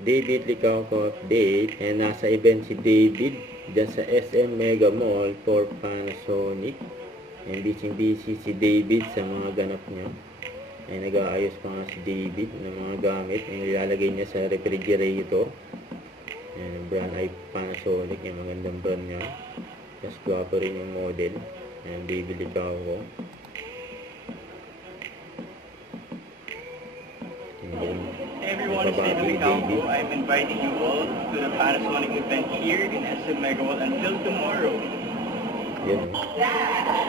David Licauco update. And nasa event si David dyan sa SM Mega Mall for Panasonic. And busy si David sa mga ganap niya. Ay nag-aayos pa nga si David ng mga gamit. Ay nilalagay niya sa refrigerator. Ayan, brand ay Panasonic. Yung magandang brand niya. Mas gwapo rin yung model. Ayan, David Licauco. Everyone is David Licauco. I'm inviting you all to the Panasonic event here in SM Mega Mall until tomorrow. Yan.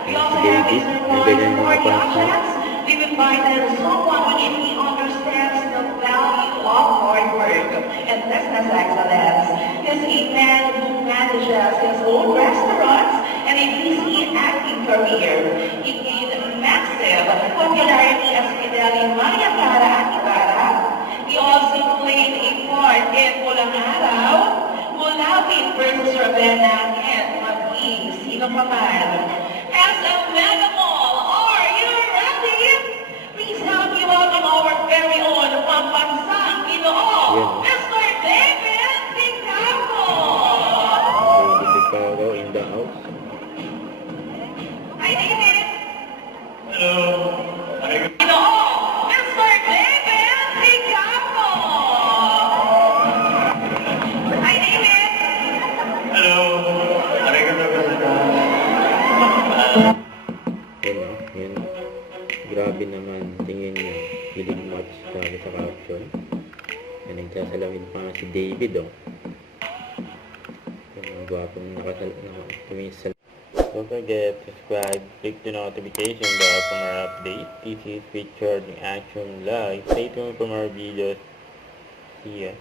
Si David. Ang ganyan mga pants niya. We've invited someone which he understands the value of hard work and business excellence. He's a man who manages his own restaurants and a busy acting career. He gained massive popularity as Fidelia Maria Clara at Ibarra. He also played a part in Pulang Araw, Mulawin versus Ravenna, and Maging Sino Pa Man. As a Mega Mall, are you ready? Please help me welcome our very own Pampansang Ginoo, Mr. David Licauco. David Licauco in the house. Hi, David. Hello. Ginoo, Mr. David Licauco. Hi, David. Hello. Yan o. Yan. Grabe naman. Tingin nyo. Hilig match sabi sa caption. Yan. Nagsasalamin pa nga si David o. Yung mga gwapong nakatumingin sa. Don't forget to subscribe, click the notification bell for more updates. This is featured in Action Live. Stay tuned for more videos. See ya.